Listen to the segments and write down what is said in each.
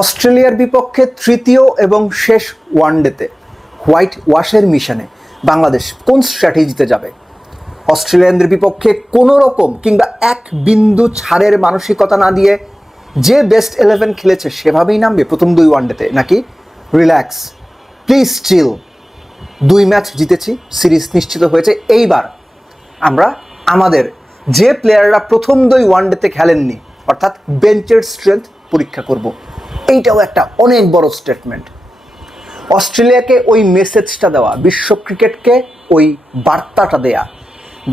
অস্ট্রেলিয়ার বিপক্ষে তৃতীয় এবং শেষ ওয়ানডেতে হোয়াইট ওয়াশের মিশনে বাংলাদেশ কোন স্ট্র্যাটেজিতে যাবে? অস্ট্রেলিয়ানদের বিপক্ষে কোনো রকম কিংবা এক বিন্দু ছাড়ের মানসিকতা না দিয়ে যে বেস্ট 11 খেলেছে সেভাবেই নামবে প্রথম দুই ওয়ানডেতে, নাকি রিল্যাক্স, প্লিজ চিল, 2 ম্যাচ জিতেছি, সিরিজ নিশ্চিত হয়েছে, এইবার আমরা আমাদের যে প্লেয়াররা প্রথম দুই ওয়ানডেতে খেলেননি অর্থাৎ বেঞ্চের স্ট্রেংথ পরীক্ষা করব। এইটাও একটা অনেক বড় স্টেটমেন্ট। অস্ট্রেলিয়াকে ওই মেসেজটা দেওয়া, বিশ্ব ক্রিকেটকে ওই বার্তাটা দেয়া,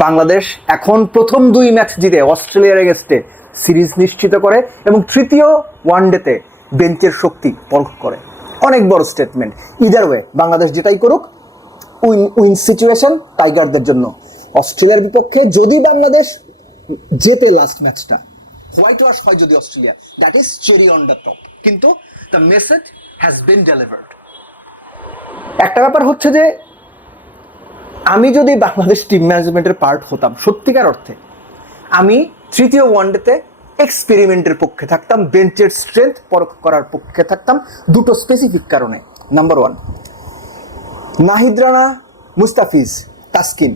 বাংলাদেশ এখন প্রথম 2 ম্যাচ জিতে অস্ট্রেলিয়ার এগেস্টে সিরিজ নিশ্চিত করে এবং তৃতীয় ওয়ানডেতে বেঞ্চের শক্তি পরখ করে। অনেক বড় স্টেটমেন্ট। ইদার ওয়ে বাংলাদেশ যেটাই করুক, উইন সিচুয়েশন টাইগারদের জন্য। অস্ট্রেলিয়ার বিপক্ষে যদি বাংলাদেশ জেতে লাস্ট ম্যাচটা, হোয়াইট ওয়াশ হয় যদি Australia, that is cherry on the top, কিন্তু the message has been delivered. একটা ব্যাপার হচ্ছে যে আমি যদি বাংলাদেশ টিম ম্যানেজমেন্টের পার্ট হতাম সত্যিকার অর্থে, আমি তৃতীয় ওয়ানডেতে এক্সপেরিমেন্টের পক্ষে থাকতাম, বেঞ্চের স্ট্রেংথ পরখ করার পক্ষে থাকতাম দুটো স্পেসিফিক কারণে। নাম্বার 1, নাহিদ রানা, মুস্তাফিজ, তাসকিন,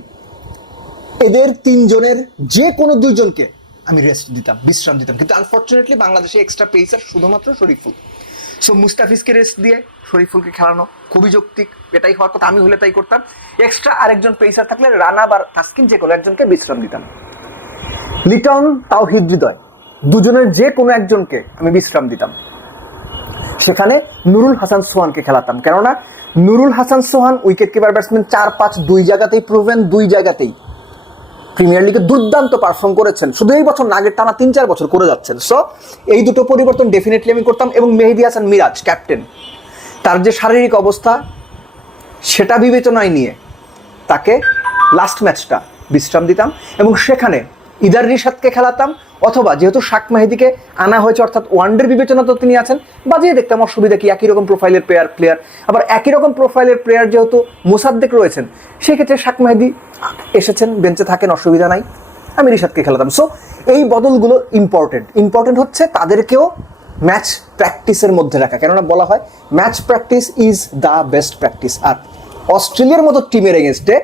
এদের 3 জনের যে কোনো 2 জনকে আমি রেস্ট দিতাম, বিশ্রাম দিতাম, কিন্তু আনফর্চুনেটলি বাংলাদেশে এক্সট্রা পেসার শুধুমাত্র শরীফুল। সো মুস্তাফিজকে রেস্ট দিয়ে শরীফুলকে খেলানো খুবই যৌক্তিক, এটাই হওয়ার কথা, আমি হলে তাই করতাম। এক্সট্রা আরেকজন পেসার থাকলে রানা বা তাসকিন যে কোনো একজনকে বিশ্রাম দিতাম। লিটন, তাওহিদ হৃদয়, 2 জনের যে কোনো একজনকে আমি বিশ্রাম দিতাম। সেখানে নুরুল হাসান সোহানকে খেলাতাম, কেননা নুরুল হাসান সোহান উইকেট কিপার ব্যাটসম্যান, 4-5 2 জায়গাতেই প্রুভেন, 2 জায়গাতেই প্রিমিয়ার লিগে দুর্দান্ত পারফর্ম করেছেন, শুধু এই বছর না, আগের টানা 3-4 বছর করে যাচ্ছেন। সো এই দুটো পরিবর্তন ডেফিনেটলি আমি করতাম। এবং মেহেদী হাসান মিরাজ, ক্যাপ্টেন, তার যে শারীরিক অবস্থা সেটা বিবেচনায় নিয়ে তাকে লাস্ট ম্যাচটা বিশ্রাম দিতাম এবং সেখানে ইদার রিশাদকে খেলাতাম, অথবা যেহেতু শাক মাহিদিকে আনা হয়েছে অর্থাৎ ওয়ানডের বিবেচনা তো তিনি আছেন, বাজিয়ে দেখতাম অসুবিধা কি, একই রকম প্রোফাইলের প্লেয়ার, আবার একই রকম প্রোফাইলের প্লেয়ার যেহেতু মোসাদ্দেক রয়েছেন, সেক্ষেত্রে শাক মাহিদি এসেছেন, বেঞ্চে থাকেন, অসুবিধা নাই, আমি রিশাদকে খেলাতাম। সো এই বদলগুলো ইম্পর্টেন্ট হচ্ছে তাদেরকেও ম্যাচ প্র্যাকটিসের মধ্যে রাখা, কেননা বলা হয় match practice is the best practice. আর অস্ট্রেলিয়ার মতো টিমের এগেনস্টে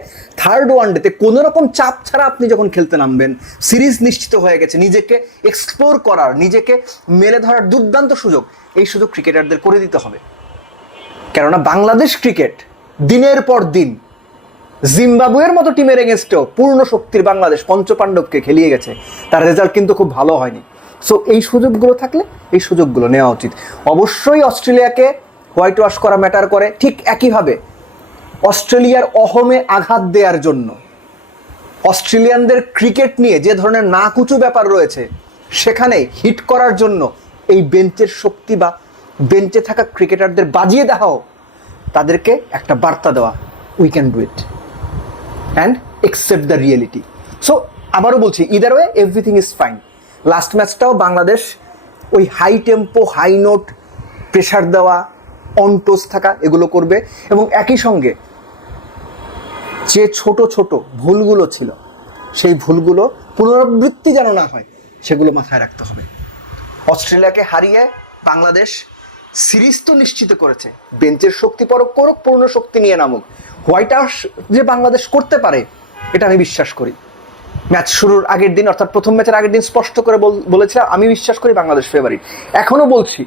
থার্ড ওয়ানডেতে কোনো রকম চাপ ছাড়া আপনি যখন খেলতে নামবেন, সিরিজ নিশ্চিত হয়ে গেছে, নিজেকে এক্সপ্লোর করার, নিজেকে মেলে ধরার দুর্দান্ত সুযোগ, এই সুযোগ ক্রিকেটারদের করে দিতে হবে। কেননা বাংলাদেশ ক্রিকেট দিনের পর দিন জিম্বাবুয়ের মতো টিমের এগেনস্টেও পূর্ণ শক্তির বাংলাদেশ পঞ্চপাণ্ডবকে খেলিয়ে গেছে, তার রেজাল্ট কিন্তু খুব ভালো হয়নি। সো এই সুযোগগুলো থাকলে এই সুযোগগুলো নেওয়া উচিত। অবশ্যই অস্ট্রেলিয়াকে হোয়াইট ওয়াশ করা ম্যাটার করে, ঠিক একইভাবে অস্ট্রেলিয়ার অহমে আঘাত দেওয়ার জন্য, অস্ট্রেলিয়ানদের ক্রিকেট নিয়ে যে ধরনের নাকুচু ব্যাপার রয়েছে সেখানে হিট করার জন্য এই বেঞ্চের শক্তি বা বেঞ্চে থাকা ক্রিকেটারদের বাজিয়ে দেওয়াও, তাদেরকে একটা বার্তা দেওয়া, we can do it and accept the reality. So আবারও বলছি, either way everything is fine. Last ম্যাচটাও বাংলাদেশ ওই high tempo, high note, pressure দেওয়া, অনটোস থাকা, এগুলো করবে এবং একই সঙ্গে যে ছোট ছোট ভুলগুলো ছিল সেই ভুলগুলো পুনরাবৃত্তি যেন না হয় সেগুলো মাথায় রাখতে হবে। অস্ট্রেলিয়াকে হারিয়ে বাংলাদেশ সিরিজ তো নিশ্চিত করেছে, বেঞ্চের শক্তি পরখ করুক, পূর্ণ শক্তি নিয়ে নামুক। হোয়াইট হাউস যে বাংলাদেশ করতে পারে এটা আমি বিশ্বাস করি। ম্যাচ শুরুর আগের দিন অর্থাৎ প্রথম ম্যাচের আগের দিন স্পষ্ট করে বলেছিলাম আমি বিশ্বাস করি বাংলাদেশ ফেভারিট। এখনো বলছি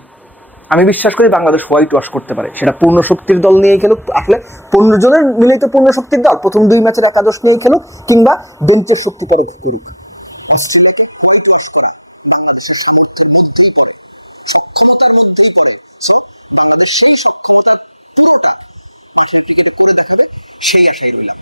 আমি বিশ্বাস করি বাংলাদেশ হোয়াইট ওয়াশ করতে পারে, সেটা পূর্ণ শক্তির দল নিয়ে খেলুক, আসলে 15 জনের মিলিত পূর্ণ শক্তির দল প্রথম 2 ম্যাচের একাদশ নিয়ে খেলুক, কিংবা বেঞ্চের শক্তি পরখ করুক। অস্ট্রেলিয়াকে হোয়াইট ওয়াশ করা বাংলাদেশের সামর্থ্যের মধ্যেই পড়ে, সক্ষমতার মধ্যেই পড়ে। সো বাংলাদেশ সেই সক্ষমতা পুরোটা মাঠের ক্রিকেটে করে দেখাবে, সেই আশাই রইলাম।